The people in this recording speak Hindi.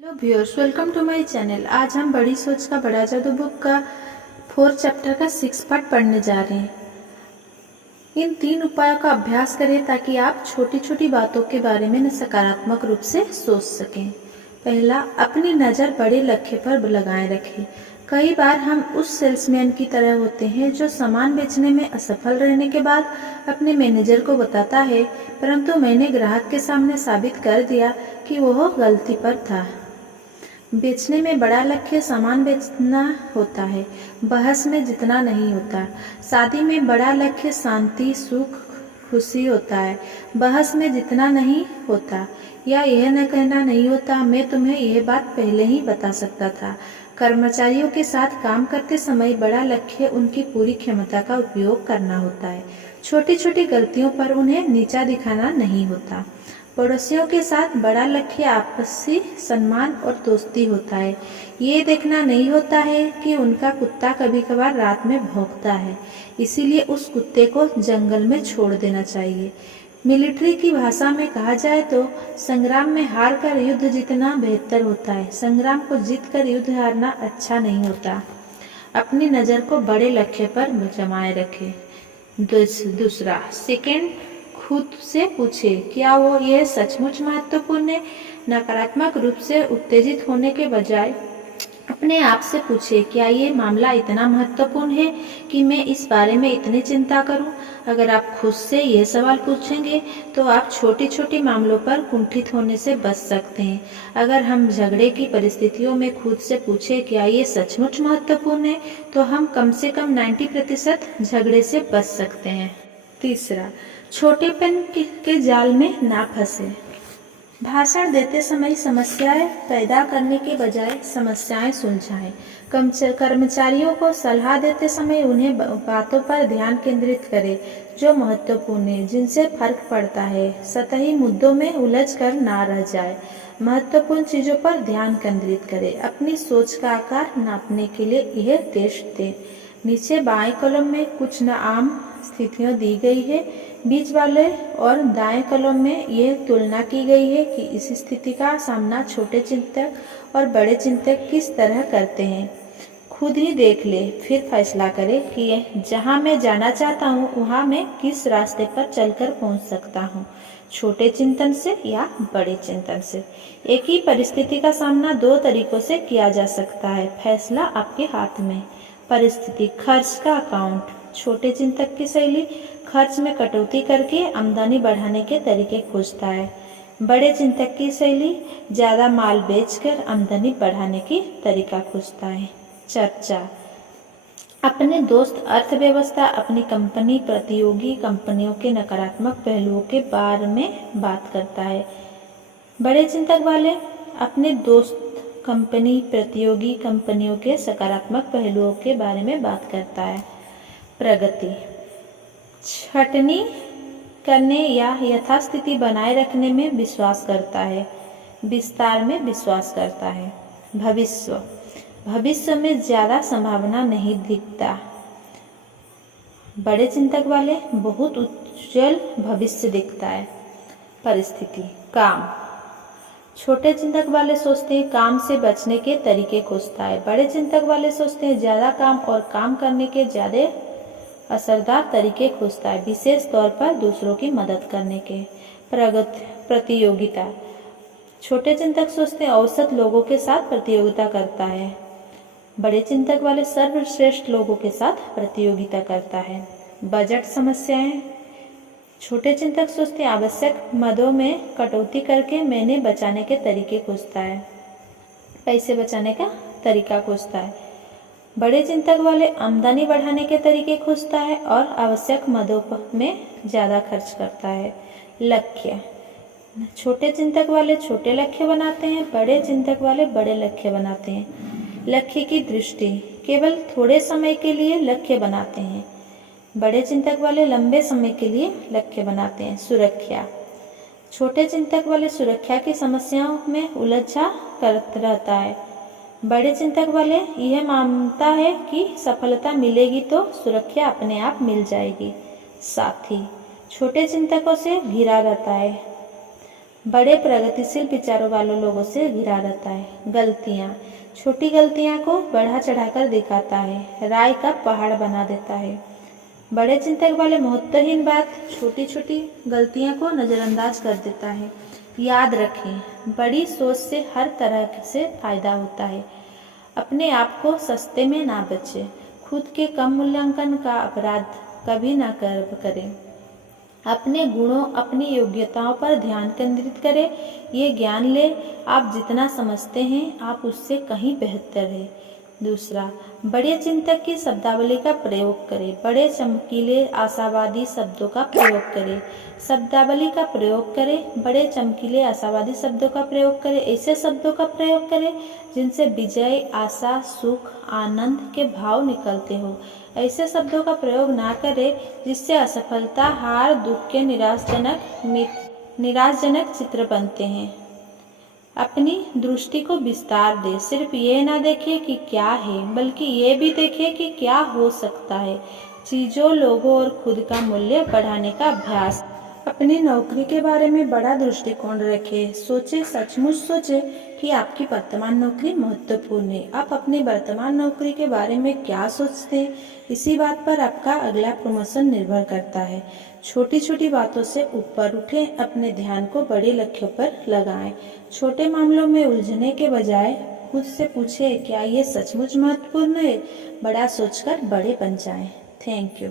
Hello viewers, welcome to my channel. आज हम बड़ी सोच का बड़ा जादू बुक का 4 चैप्टर का 6 पार्ट पढ़ने जा रहे हैं। इन 3 उपायों का अभ्यास करें ताकि आप छोटी छोटी बातों के बारे में सकारात्मक रूप से सोच सकें। पहला, अपनी नज़र बड़े लक्ष्य पर लगाए रखें। कई बार हम उस सेल्समैन की तरह होते हैं जो सामान बेचने में असफल रहने के बाद अपने मैनेजर को बताता है, परंतु मैंने ग्राहक के सामने साबित कर दिया कि वह गलती पर था। बेचने में बड़ा लक्ष्य सामान बेचना होता है, बहस में जितना नहीं होता। शादी में बड़ा लक्ष्य शांति, सुख, खुशी होता है, बहस में जितना नहीं होता। या यह न कहना नहीं होता, मैं तुम्हें यह बात पहले ही बता सकता था। कर्मचारियों के साथ काम करते समय बड़ा लक्ष्य उनकी पूरी क्षमता का उपयोग करना होता है। छोटी छोटी गलतियों पर उन्हें नीचा दिखाना नहीं होता। पड़ोसियों के साथ बड़ा लक्ष्य आपसी सम्मान और दोस्ती होता है। ये देखना नहीं होता है कि उनका कुत्ता कभी कभार रात में भौंकता है, इसीलिए उस कुत्ते को जंगल में छोड़ देना चाहिए। मिलिट्री की भाषा में कहा जाए तो संग्राम में हार कर युद्ध जीतना बेहतर होता है, संग्राम को जीतकर युद्ध हारना अच्छा नहीं होता। अपनी नज़र को बड़े लक्ष्य पर जमाए रखें। दूसरा, सेकेंड, खुद से पूछे, क्या वो ये सचमुच महत्वपूर्ण है? नकारात्मक रूप से उत्तेजित होने के बजाय अपने आप से पूछे, क्या ये मामला इतना महत्वपूर्ण है कि मैं इस बारे में इतनी चिंता करूं? अगर आप खुद से ये सवाल पूछेंगे तो आप छोटी छोटी मामलों पर कुंठित होने से बच सकते हैं। अगर हम झगड़े की परिस्थितियों में खुद से पूछे, क्या ये सचमुच महत्वपूर्ण है, तो हम कम से कम 90% झगड़े से बच सकते हैं। तीसरा, छोटेपन के जाल में ना फंसे। भाषण देते समय समस्याएं पैदा करने के बजाय समस्याएं सुलझाएं। कर्मचारियों को सलाह देते समय उन्हें बातों पर ध्यान केंद्रित करें जो महत्वपूर्ण है, जिनसे फर्क पड़ता है। सतही मुद्दों में उलझ कर ना रह जाए। महत्वपूर्ण चीजों पर ध्यान केंद्रित करें। अपनी सोच का आकार नापने के लिए यह टेस्ट दें। नीचे बाएं कॉलम में कुछ आम स्थितियां दी गई है। बीच वाले और दाएं कॉलम में यह तुलना की गई है कि इस स्थिति का सामना छोटे चिंतक और बड़े चिंतक किस तरह करते हैं। खुद ही देख ले, फिर फैसला करें कि जहां मैं जाना चाहता हूं वहां मैं किस रास्ते पर चलकर पहुंच सकता हूं, छोटे चिंतन से या बड़े चिंतन से। एक ही परिस्थिति का सामना 2 तरीकों से किया जा सकता है, फैसला आपके हाथ में। परिस्थिति, खर्च का अकाउंट। छोटे चिंतक की शैली खर्च में कटौती करके आमदनी बढ़ाने के तरीके खोजता है। बड़े चिंतक की शैली ज्यादा माल बेचकर आमदनी बढ़ाने की तरीका खोजता है। चर्चा, अपने दोस्त अर्थव्यवस्था, अपनी कंपनी, प्रतियोगी कंपनियों के नकारात्मक पहलुओं के बारे में बात करता है। बड़े चिंतक वाले अपने दोस्त, कंपनी, प्रतियोगी कंपनियों के सकारात्मक पहलुओं के बारे में बात करता है। प्रगति, छटनी करने या यथास्थिति बनाए रखने में विश्वास करता है, विस्तार में विश्वास करता है। भविष्य, भविष्य में ज्यादा संभावना नहीं दिखता। बड़े चिंतक वाले बहुत उज्जवल भविष्य दिखता है। परिस्थिति, काम। छोटे चिंतक वाले सोचते हैं काम से बचने के तरीके खोजता है। बड़े चिंतक वाले सोचते हैं ज्यादा काम और काम करने के ज्यादा असरदार तरीके खोजता है, विशेष तौर पर दूसरों की मदद करने के। प्रगति, प्रतियोगिता। छोटे चिंतक सोचते हैं औसत लोगों के साथ प्रतियोगिता करता है। बड़े चिंतक वाले सर्वश्रेष्ठ लोगों के साथ प्रतियोगिता करता है। बजट समस्याएं। छोटे चिंतक सोचते हैं आवश्यक मदों में कटौती करके मैंने बचाने के तरीके खोजता है, पैसे बचाने का तरीका खोजता है। बड़े चिंतक वाले आमदनी बढ़ाने के तरीके खोजता है और आवश्यक मदों में ज्यादा खर्च करता है। लक्ष्य, छोटे चिंतक वाले छोटे लक्ष्य बनाते हैं, बड़े चिंतक वाले बड़े लक्ष्य बनाते हैं। लक्ष्य की दृष्टि, केवल थोड़े समय के लिए लक्ष्य बनाते हैं। बड़े चिंतक वाले लंबे समय के लिए लक्ष्य बनाते हैं। सुरक्षा, छोटे चिंतक वाले सुरक्षा की समस्याओं में उलझा करता रहता है। बड़े चिंतक वाले यह मानता है कि सफलता मिलेगी तो सुरक्षा अपने आप मिल जाएगी। साथी, छोटे चिंतकों से घिरा रहता है। बड़े प्रगतिशील विचारों वालों लोगों से घिरा रहता है। गलतियाँ, छोटी गलतियाँ को बढ़ा चढ़ाकर दिखाता है, राय का पहाड़ बना देता है। बड़े चिंतक वाले महत्वहीन बात, छोटी छोटी गलतियाँ को नज़रअंदाज कर देता है। याद रखें, बड़ी सोच से हर तरह से फायदा होता है। अपने आप को सस्ते में ना बेचें, खुद के कम मूल्यांकन का अपराध कभी ना करें। अपने गुणों, अपनी योग्यताओं पर ध्यान केंद्रित करें। ये ज्ञान ले, आप जितना समझते हैं आप उससे कहीं बेहतर हैं। दूसरा, बड़े चिंतक की शब्दावली का प्रयोग करें। बड़े चमकीले आशावादी शब्दों का प्रयोग करें। शब्दावली का प्रयोग करें, बड़े चमकीले आशावादी शब्दों का प्रयोग करें। ऐसे शब्दों का प्रयोग करें जिनसे विजय, आशा, सुख, आनंद के भाव निकलते हो। ऐसे शब्दों का प्रयोग ना करें जिससे असफलता, हार, दुख के निराशजनक चित्र बनते हैं। अपनी दृष्टि को विस्तार दे, सिर्फ ये ना देखें कि क्या है, बल्कि ये भी देखें कि क्या हो सकता है। चीज़ों, लोगों और खुद का मूल्य बढ़ाने का अभ्यास। अपनी नौकरी के बारे में बड़ा दृष्टिकोण रखें। सोचें, सचमुच सोचें कि आपकी वर्तमान नौकरी महत्वपूर्ण है। आप अपनी वर्तमान नौकरी के बारे में क्या सोचते हैं, इसी बात पर आपका अगला प्रमोशन निर्भर करता है। छोटी छोटी बातों से ऊपर उठें, अपने ध्यान को बड़े लक्ष्यों पर लगाएं। छोटे मामलों में उलझने के बजाय खुद से पूछें, क्या ये सचमुच महत्वपूर्ण है। बड़ा सोचकर बड़े बन जाएं। Thank you.